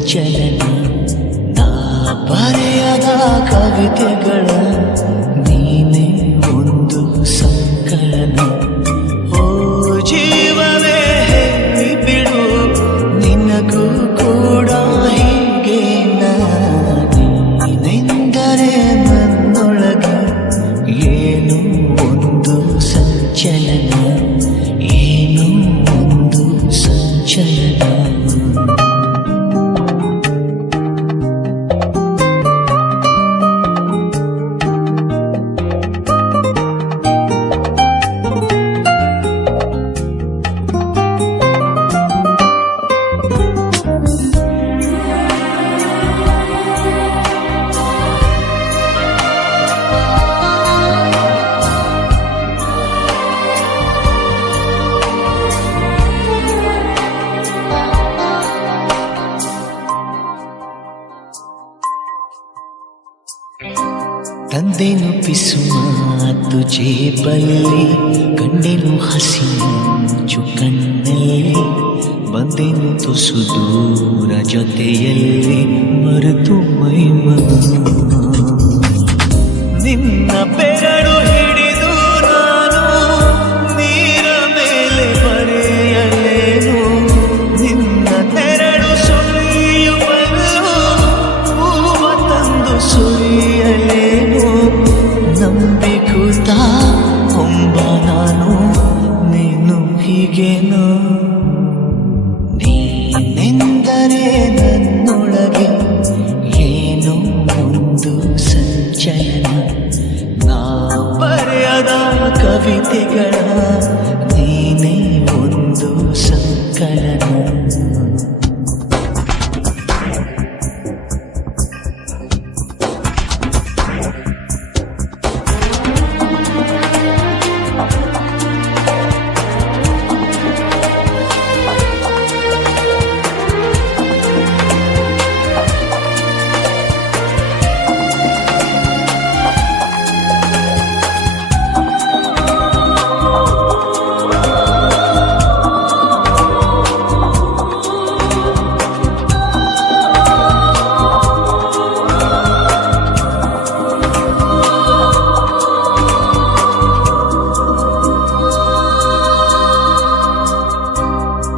ಸಂಚಲನ ನಾ ಬರೆಯದ ಕವಿತೆಗಳ ನೀನೇ ಒಂದು ಸಂಕಲನ. ಓ ಜೀವವೇ ಹೇಳಿ ಬಿಡು ನಿನಗೂ ಕೂಡ ಹೀಗೆ ನೀನೆಂದರೆ ನನ್ನೊಳಗೆ ಏನು ಒಂದು ಸಂಚಲನ, ಏನು ಒಂದು ಸಂಚಲನ. ತಂದೆನು ಪಿಸು ಮಾತು ಜೇಬಲ್ಲಿ, ಕಂಡೆನು ಹಸಿ ಮಿಂಚು ಕಣ್ಣಲ್ಲಿ, ಬಂದೆನು ತುಸು ದೂರ ಜೊತೆಯಲ್ಲಿ ಮರೆತು ಮೈಮನ. ನಿನ್ನ ಬೆರಳು ಹಿಡಿದು ನಾನು ನೀರ ಮೇಲೆ ಬರೆಯಲೇನು, ನಿನ್ನ ನೆರಳು ಸುರಿಯುವಲ್ಲೂ ಹೂವ ತಂದು ಸುರಿಯಲೇನು. ನಂಬಿಕೂತ ಹೊಂಬ ನಾನು ನೀನು ಹೀಗೇನೋ, ನೀನೆಂದರೆ ನನ್ನೊಳಗೆ ಏನೋ ಒಂದು ಸಂಚಲನ. ನಾ ಬರೆಯದ ಕವಿತೆಗಳ ನೀನೇ ಒಂದು ಸಂಕಲನ.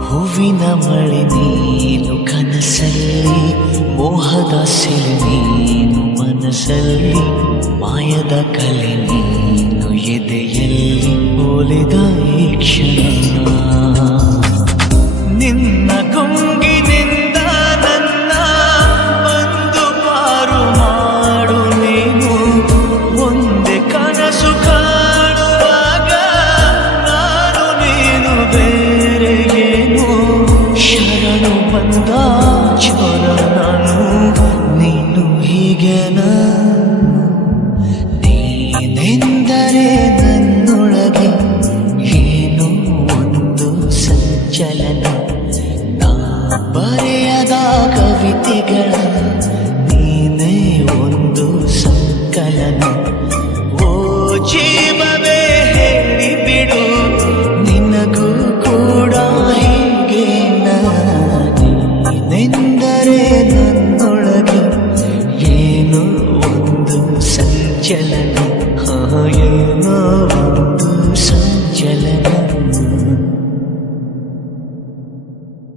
ಹೂವಿನ ಮಳೆ ನೀನು ಕನಸಲ್ಲಿ, ಮೋಹದ ಸೆಲೆ ನೀನು ಮನಸ್ಸಲ್ಲಿ, ಮಾಯದ ಕಲೆ ನೀನು ಎದೆಯಲ್ಲಿ ಒಲಿದ ಈ ಕ್ಷಣ. ನಿನ್ನ ಗುಂಗಿನಿಂದ ನನ್ನ ಒಂದು ಪಾರು ಮಾಡು ನೀನು, ಒಂದೇ ಕನಸು ಕಾಣುವಾಗ ನಾನು ನೀನು ಬೇರೆ ಏನು. ಶರಣು ಬಂದ ಚೋರ ನಾನು ನೀನು ಹೀಗೆನ, ನೀನೆಂದರೆ ನನ್ನೊಳಗೆ ಏನು ಒಂದು ಸಂಚಲನ. ನಾ ಬರೆಯದ ಕವಿತೆಗಳ ನೀನೇ ಒಂದು ಸಂಕಲನ. ಓ ಜೀವವೇ ಹೇಳಿ ಬಿಡು ನಿನಗೂ ಕೂಡ ಹೀಗೆ ನೀನೆಂದರೆ ನನ್ನೊಳಗೆ ಏನೋ ಒಂದು ಸಂಚಲನ, ಏನೋ ಒಂದು ಸಂಚಲನ.